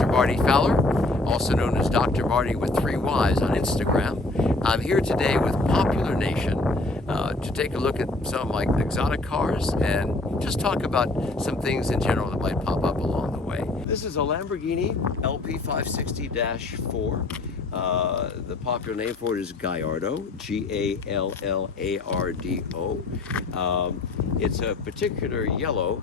Dr. Marty Fowler, also known as Dr. Marty with 3 Ys on Instagram. I'm here today with Popular Nation to take a look at some of my exotic cars and just talk about some things in general that might pop up along the way. This is a Lamborghini LP560-4. The popular name for it is Gallardo, Gallardo. It's a particular yellow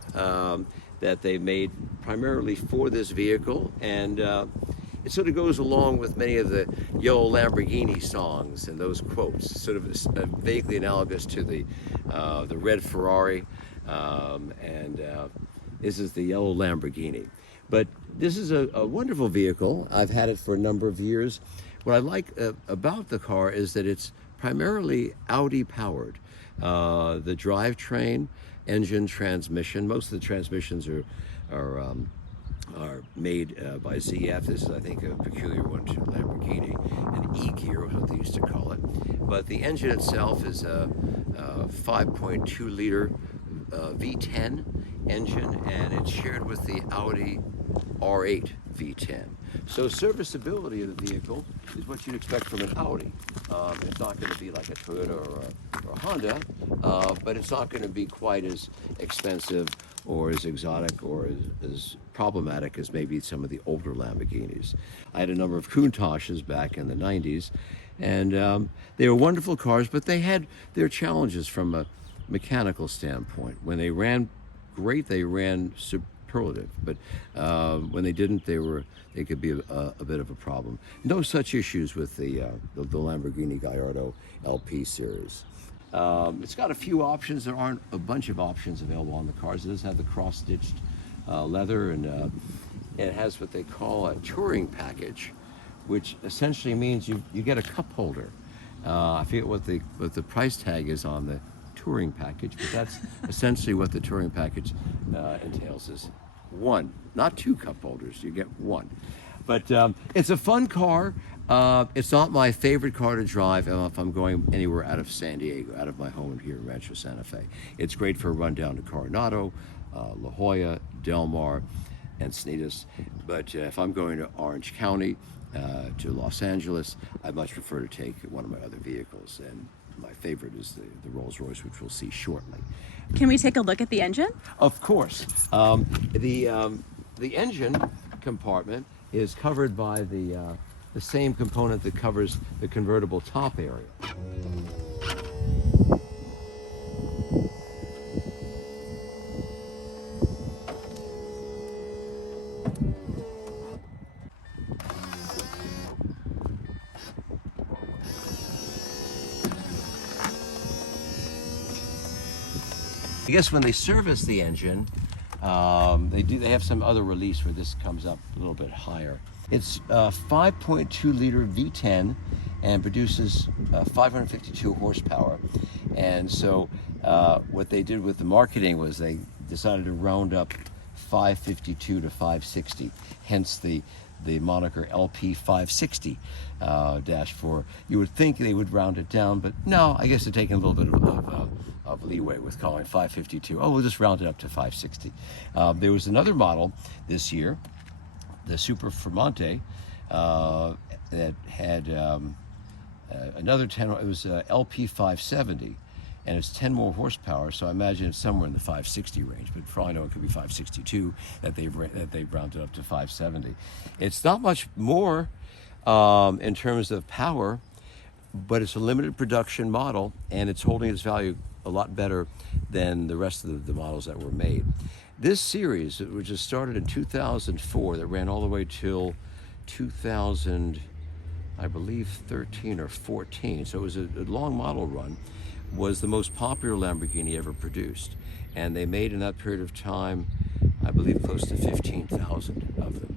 that they made primarily for this vehicle, and it sort of goes along with many of the yellow Lamborghini songs and those quotes, sort of vaguely analogous to the red Ferrari, and this is the yellow Lamborghini. But this is a wonderful vehicle. I've had it for a number of years. What I like about the car is that it's primarily Audi powered. The drivetrain, engine, transmission, most of the transmissions are made by ZF. This is, I think, a peculiar one to Lamborghini, an E-gear is what they used to call it. But the engine itself is a 5.2 liter V10 engine, and it's shared with the Audi R8 V10. So serviceability of the vehicle is what you'd expect from an Audi. It's not going to be like a Toyota or a Honda, but it's not going to be quite as expensive or as exotic or as problematic as maybe some of the older Lamborghinis. I had a number of Countaches back in the 90s, and they were wonderful cars, but they had their challenges from a mechanical standpoint. When they ran great, they ran superlative, but when they didn't, they could be a bit of a problem. No such issues with the Lamborghini Gallardo LP series. It's got a few options. There aren't a bunch of options available on the cars. It does have the cross-stitched leather, and it has what they call a touring package, which essentially means you get a cup holder. I forget what the price tag is on the touring package, but that's essentially what the touring package entails, is one, not 2 cup holders, you get one. But it's a fun car. It's not my favorite car to drive if I'm going anywhere out of San Diego, out of my home here in Rancho Santa Fe. It's great for a run down to Coronado, La Jolla, Del Mar, Encinitas. But if I'm going to Orange County, to Los Angeles, I much prefer to take one of my other vehicles. And my favorite is the Rolls-Royce, which we'll see shortly. Can we take a look at the engine? Of course. The engine compartment is covered by the same component that covers the convertible top area. I guess when they service the engine, they have some other release where this comes up a little bit higher. It's a 5.2 liter V10 and produces 552 horsepower. And so what they did with the marketing was they decided to round up 552 to 560, hence the moniker LP560-4. You would think they would round it down, but no, I guess they're taking a little bit of leeway with calling 552. Oh, we'll just round it up to 560. There was another model this year, the Super Formentor, that had another 10, it was LP570, and it's 10 more horsepower, so I imagine it's somewhere in the 560 range, but for all I know it could be 562 that they've rounded up to 570. It's not much more in terms of power, but it's a limited production model, and it's holding its value a lot better than the rest of the models that were made. This series, which was started in 2004, that ran all the way till 2000, I believe 13 or 14, so it was a long model run, was the most popular Lamborghini ever produced. And they made in that period of time, I believe, close to 15,000 of them.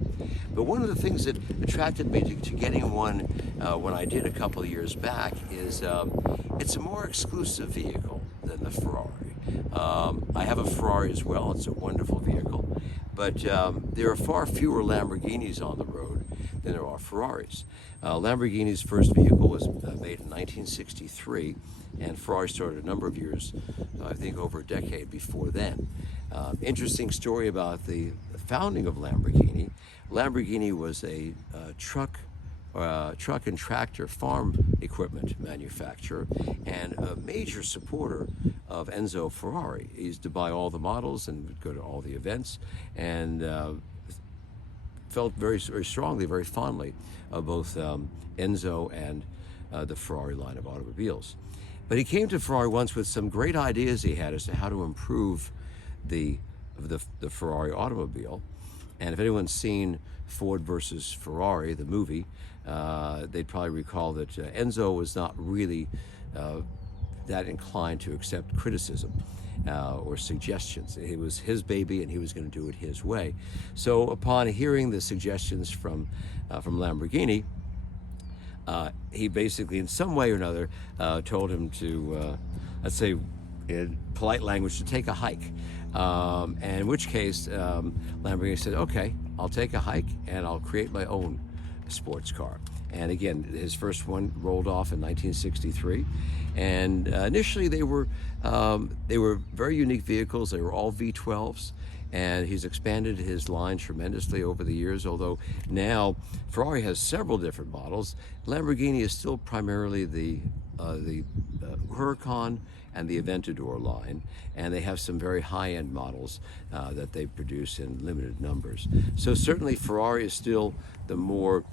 But one of the things that attracted me to getting one when I did a couple of years back is it's a more exclusive vehicle than the Ferrari. I have a Ferrari as well. It's a wonderful vehicle. But there are far fewer Lamborghinis on the road than there are Ferraris. Lamborghini's first vehicle was made in 1963, and Ferrari started a number of years, I think over a decade before then. Interesting story about the founding of Lamborghini. Lamborghini was a truck and tractor farm equipment manufacturer and a major supporter of Enzo Ferrari. He used to buy all the models and would go to all the events, and felt very, very strongly, very fondly of both Enzo and the Ferrari line of automobiles. But he came to Ferrari once with some great ideas he had as to how to improve the Ferrari automobile. And if anyone's seen Ford versus Ferrari, the movie, they'd probably recall that Enzo was not really that inclined to accept criticism or suggestions. It was his baby, and he was going to do it his way. So upon hearing the suggestions from Lamborghini, he basically, in some way or another, told him to, let's say, in polite language, to take a hike. And in which case, Lamborghini said, okay, I'll take a hike and I'll create my own sports car. And again, his first one rolled off in 1963. And initially they were very unique vehicles. They were all V12s. And he's expanded his line tremendously over the years, although now Ferrari has several different models. Lamborghini is still primarily the Huracan and the Aventador line, and they have some very high-end models that they produce in limited numbers. So certainly Ferrari is still the more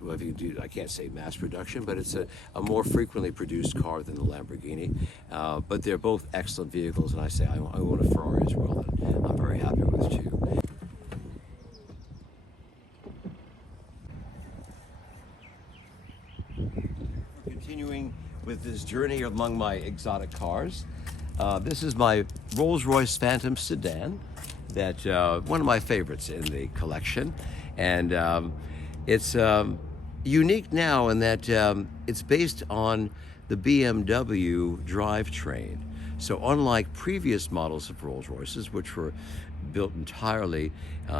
well, if you do, I can't say mass production, but it's a more frequently produced car than the Lamborghini. But they're both excellent vehicles, and I say I own a Ferrari as well, and I'm very happy with too. Continuing with this journey among my exotic cars, this is my Rolls-Royce Phantom sedan, that one of my favorites in the collection, and it's unique now in that it's based on the BMW drivetrain. So unlike previous models of Rolls-Royces, which were built entirely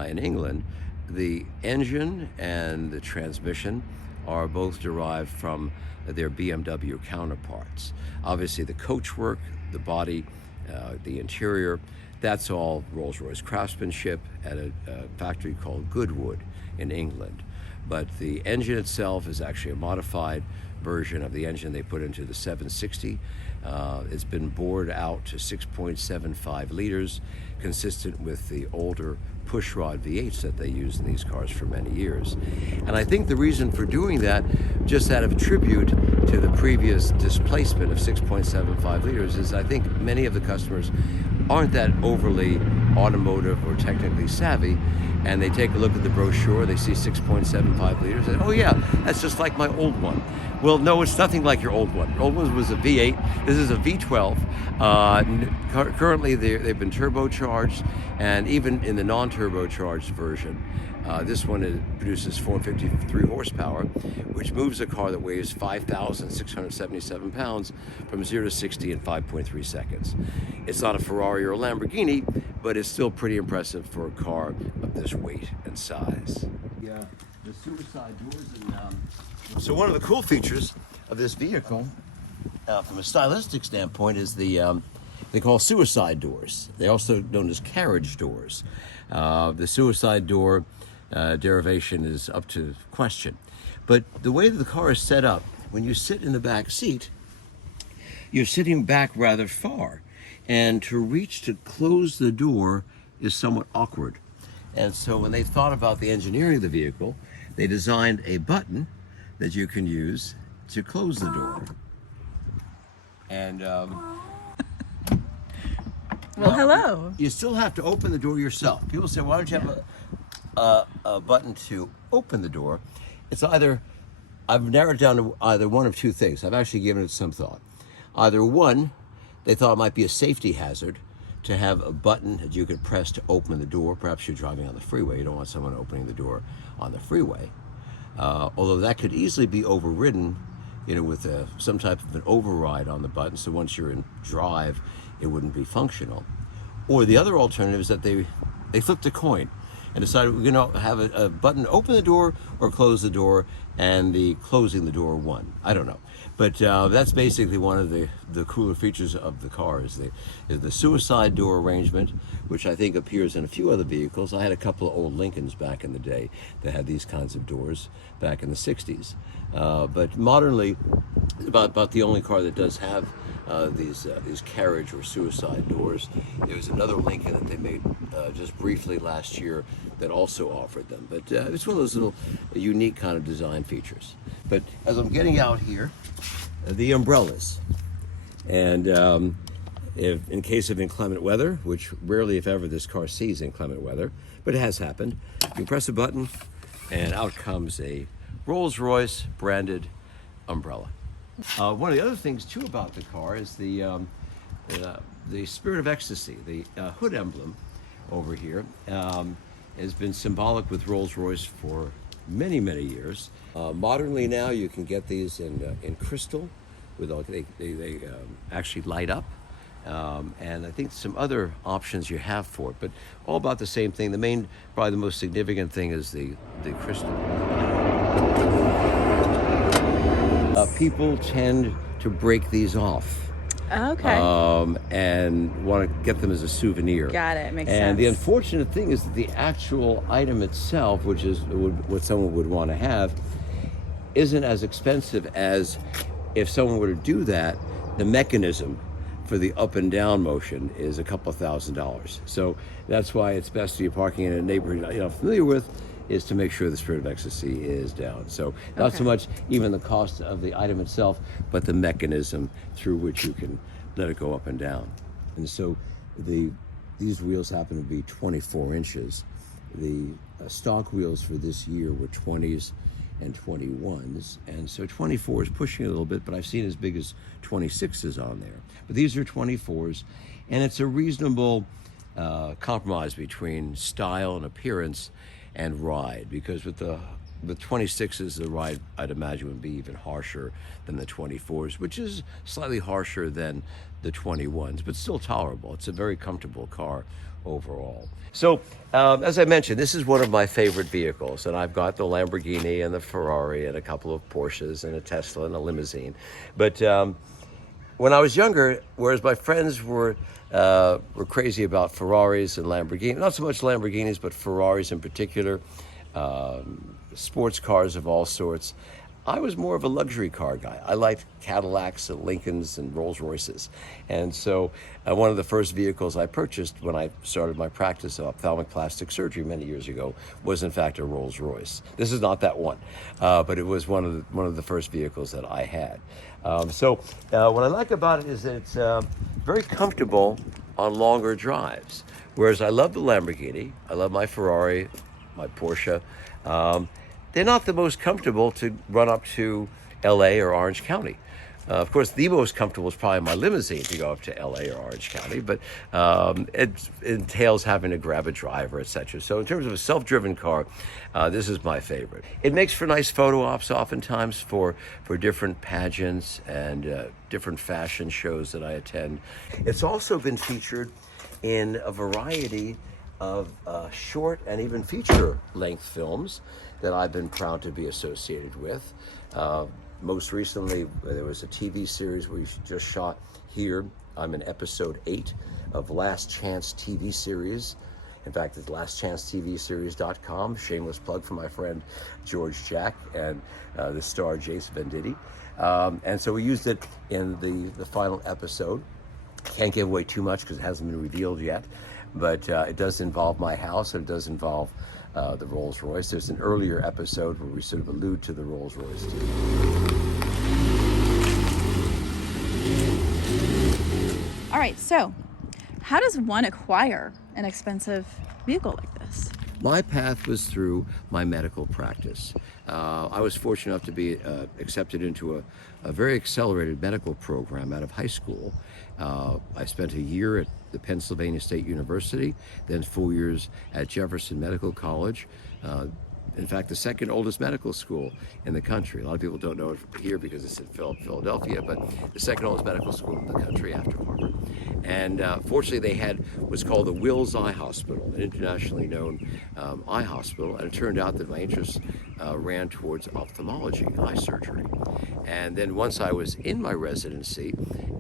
in England, the engine and the transmission are both derived from their BMW counterparts. Obviously the coachwork, the body, the interior, that's all Rolls-Royce craftsmanship at a factory called Goodwood in England. But the engine itself is actually a modified version of the engine they put into the 760. It's been bored out to 6.75 liters, consistent with the older pushrod V8s that they used in these cars for many years. And I think the reason for doing that, just out of tribute to the previous displacement of 6.75 liters, is I think many of the customers aren't that overly automotive or technically savvy, and they take a look at the brochure, they see 6.75 liters, and oh yeah, that's just like my old one. Well, no, it's nothing like your old one. Your old one was a V8. This is a V12. Currently, they've been turbocharged, and even in the non-turbocharged version, this one produces 453 horsepower, which moves a car that weighs 5,677 pounds from 0 to 60 in 5.3 seconds. It's not a Ferrari or a Lamborghini, but it's still pretty impressive for a car of this weight and size. Yeah, the suicide doors. So one of the cool features of this vehicle, from a stylistic standpoint, is they call suicide doors. They're also known as carriage doors. The suicide door derivation is up to question. But the way that the car is set up, when you sit in the back seat, you're sitting back rather far. And to reach to close the door is somewhat awkward. And so when they thought about the engineering of the vehicle, they designed a button that you can use to close the door. And well, hello. You still have to open the door yourself. People say, why don't you have a button to open the door? It's either, I've narrowed it down to either one of two things. I've actually given it some thought. Either one, they thought it might be a safety hazard to have a button that you could press to open the door. Perhaps you're driving on the freeway. You don't want someone opening the door on the freeway. Although that could easily be overridden, with some type of an override on the button. So once you're in drive, it wouldn't be functional. Or the other alternative is that they flipped a coin. and decided we're going to have a button open the door or close the door, and the closing the door won. I don't know. But that's basically one of the cooler features of the car is the suicide door arrangement, which I think appears in a few other vehicles. I had a couple of old Lincolns back in the day that had these kinds of doors back in the 60s. But modernly, about the only car that does have these carriage or suicide doors. There was another Lincoln that they made just briefly last year that also offered them. But it's one of those little unique kind of design features. But as I'm getting out here, the umbrellas. And if, in case of inclement weather, which rarely if ever this car sees inclement weather, but it has happened, you press a button and out comes a Rolls-Royce branded umbrella. One of the other things too about the car is the Spirit of Ecstasy, the hood emblem over here has been symbolic with Rolls-Royce for many, many years. Modernly now you can get these in crystal, with all, they actually light up. And I think some other options you have for it, but all about the same thing. The main, probably the most significant thing is the crystal. People tend to break these off. Okay. And want to get them as a souvenir. Got it. Makes sense. And the unfortunate thing is that the actual item itself, which is what someone would want to have, isn't as expensive as if someone were to do that. The mechanism for the up and down motion is a couple $1,000s. So that's why it's best to be parking in a neighborhood you're familiar with, is to make sure the Spirit of Ecstasy is down. So not so much even the cost of the item itself, but the mechanism through which you can let it go up and down. And so these wheels happen to be 24 inches. The stock wheels for this year were 20s and 21s, and so 24 is pushing a little bit, but I've seen as big as 26s on there. But these are 24s, and it's a reasonable compromise between style and appearance and ride, because with 26s, the ride I'd imagine would be even harsher than the 24s, which is slightly harsher than the 21s, but still tolerable. It's a very comfortable car overall. So, as I mentioned, this is one of my favorite vehicles, and I've got the Lamborghini and the Ferrari and a couple of Porsches and a Tesla and a limousine. But when I was younger, whereas my friends were crazy about Ferraris and Lamborghinis, not so much Lamborghinis, but Ferraris in particular, sports cars of all sorts, I was more of a luxury car guy. I liked Cadillacs and Lincolns and Rolls Royces. And so one of the first vehicles I purchased when I started my practice of ophthalmic plastic surgery many years ago was in fact a Rolls Royce. This is not that one, but it was one of the first vehicles that I had. So what I like about it is that it's very comfortable on longer drives. Whereas I love the Lamborghini, I love my Ferrari, my Porsche. They're not the most comfortable to run up to LA or Orange County. Of course, the most comfortable is probably my limousine to go up to LA or Orange County, but it entails having to grab a driver, etc. So in terms of a self-driven car, this is my favorite. It makes for nice photo ops oftentimes for different pageants and different fashion shows that I attend. It's also been featured in a variety of short and even feature-length films that I've been proud to be associated with. Most recently, there was a TV series we just shot here. I'm in episode 8 of Last Chance TV series. In fact, it's lastchancetvseries.com. Shameless plug for my friend George Jack and the star Jace Venditti. And so we used it in the final episode. Can't give away too much because it hasn't been revealed yet, but it does involve my house, and it does involve the Rolls Royce. There's an earlier episode where we sort of allude to the Rolls Royce too. All right, so how does one acquire an expensive vehicle like this? My path was through my medical practice. I was fortunate enough to be accepted into a very accelerated medical program out of high school. I spent a year at the Pennsylvania State University, then 4 years at Jefferson Medical College. In fact, the second oldest medical school in the country. A lot of people don't know it here because it's in Philadelphia, but the second oldest medical school in the country after Harvard. And fortunately, they had what's called the Wills Eye Hospital, an internationally known eye hospital. And it turned out that my interest ran towards ophthalmology, eye surgery. And then once I was in my residency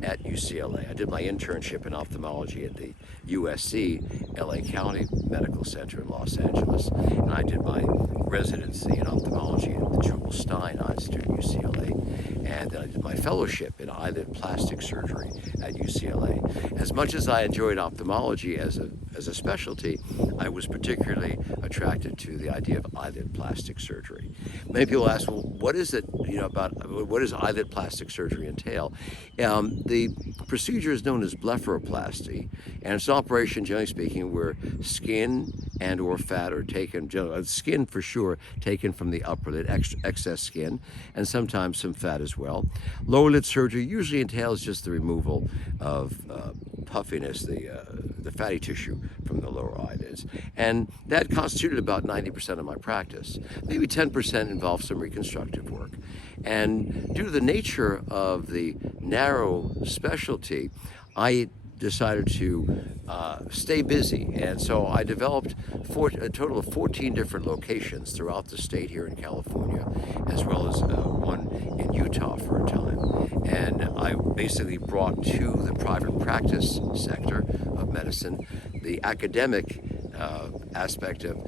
at UCLA, I did my internship in ophthalmology at the USC LA County Medical Center in Los Angeles. And I did my residency in ophthalmology at the Jubal Stein Eye Institute at UCLA. And then I did my fellowship in eyelid plastic surgery at UCLA. As much as I enjoyed ophthalmology as a specialty, I was particularly attracted to the idea of eyelid plastic surgery. Many people ask, well, what is it, about what does eyelid plastic surgery entail? The procedure is known as blepharoplasty, and it's an operation, generally speaking, where skin and or fat are taken, skin for sure, taken from the upper lid, excess skin, and sometimes some fat as well. Lower lid surgery usually entails just the removal of puffiness, the fatty tissue from the lower eyelids. And that constituted about 90% of my practice. Maybe 10% involved some reconstructive work. And due to the nature of the narrow specialty, I decided to stay busy, and so I developed a total of 14 different locations throughout the state here in California, as well as one in Utah for a time. And I basically brought to the private practice sector of medicine the academic aspect of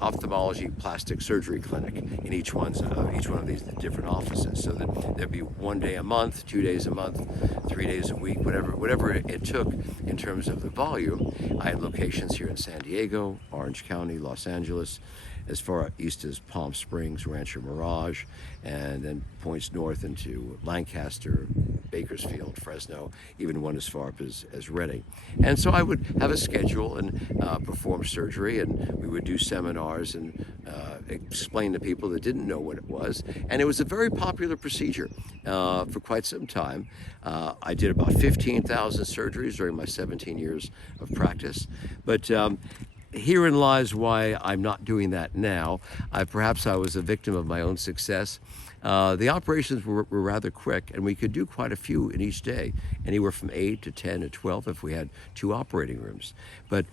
ophthalmology plastic surgery clinic in each one of these different offices, so that there'd be 1 day a month, 2 days a month, 3 days a week, whatever it took in terms of the volume. I had locations here in San Diego, Orange County, Los Angeles, as far east as Palm Springs, Rancho Mirage, and then points north into Lancaster, Bakersfield, Fresno, even one as far up as Redding. And so I would have a schedule and perform surgery, and we would do seminars and explain to people that didn't know what it was. And it was a very popular procedure for quite some time. I did about 15,000 surgeries during my 17 years of practice. But herein lies why I'm not doing that now. Perhaps I was a victim of my own success. The operations were rather quick, and we could do quite a few in each day, anywhere from 8 to 10 to 12 if we had 2 operating rooms. But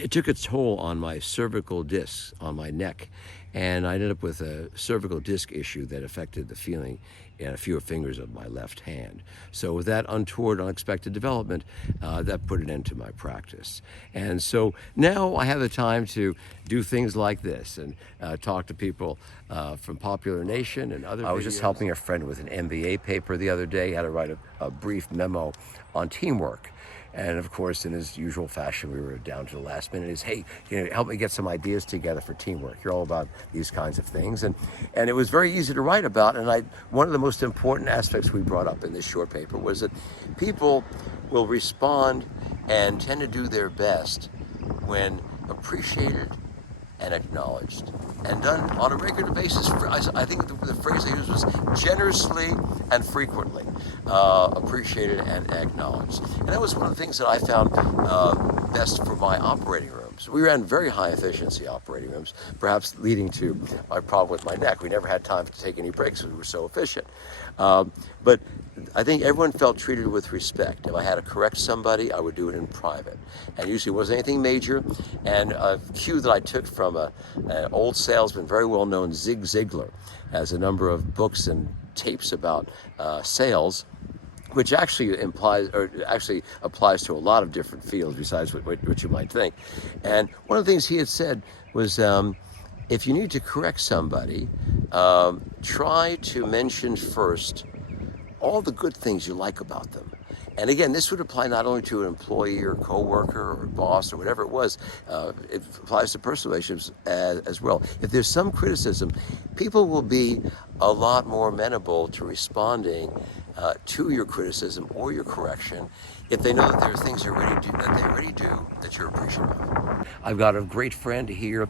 it took its toll on my cervical discs on my neck, and I ended up with a cervical disc issue that affected the feeling in a few fingers of my left hand. So with that untoward, unexpected development, that put an end to my practice. And so now I have the time to do things like this and talk to people from Popular Nation and other videos. I was just helping a friend with an MBA paper the other day. He had to write a brief memo on teamwork. And of course, in his usual fashion, we were down to the last minute. He's, hey, help me get some ideas together for teamwork. You're all about these kinds of things. And it was very easy to write about. And one of the most important aspects we brought up in this short paper was that people will respond and tend to do their best when appreciated and acknowledged, and done on a regular basis. I think the phrase I used was generously and frequently appreciated and acknowledged. And that was one of the things that I found best for my operating rooms. We ran very high efficiency operating rooms, perhaps leading to my problem with my neck. We never had time to take any breaks because we were so efficient. But I think everyone felt treated with respect. If I had to correct somebody, I would do it in private. And usually it wasn't anything major. And a cue that I took from an old salesman, very well known, Zig Ziglar, has a number of books and tapes about sales, which actually applies to a lot of different fields besides what you might think. And one of the things he had said was, if you need to correct somebody, try to mention first all the good things you like about them. And again, this would apply not only to an employee or coworker or boss or whatever it was, it applies to personal relationships as well. If there's some criticism, people will be a lot more amenable to responding to your criticism or your correction if they know that there are things they already do that you're appreciative of. I've got a great friend here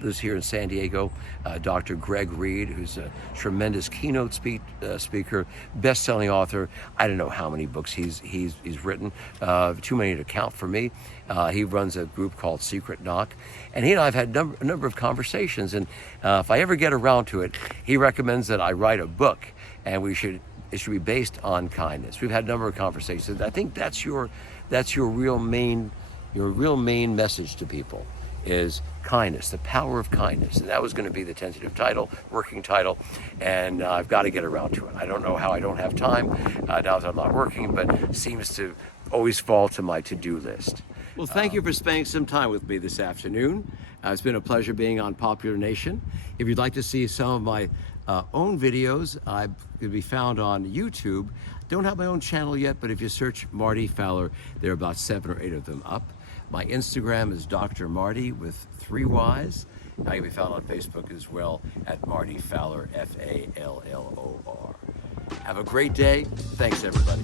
lives here in San Diego, Dr. Greg Reed, who's a tremendous keynote speaker, best-selling author. I don't know how many books he's written, too many to count for me. He runs a group called Secret Knock, and he and I have had a number of conversations, and if I ever get around to it, he recommends that I write a book, and we should it should be based on kindness. We've had a number of conversations. I think that's your real main message to people is kindness, the power of kindness. And that was going to be the tentative title, working title, and I've got to get around to it. I don't know how. I don't have time now that I'm not working, but it seems to always fall to my to-do list. Well, thank you for spending some time with me this afternoon. It's been a pleasure being on Popular Nation. If you'd like to see some of my own videos, I can be found on YouTube. Don't have my own channel yet, but if you search Marty Fowler, there are about 7 or 8 of them up. My Instagram is Dr. Marty with 3 Y's. I can be found on Facebook as well at Marty Fowler, Fallor. Have a great day. Thanks, everybody.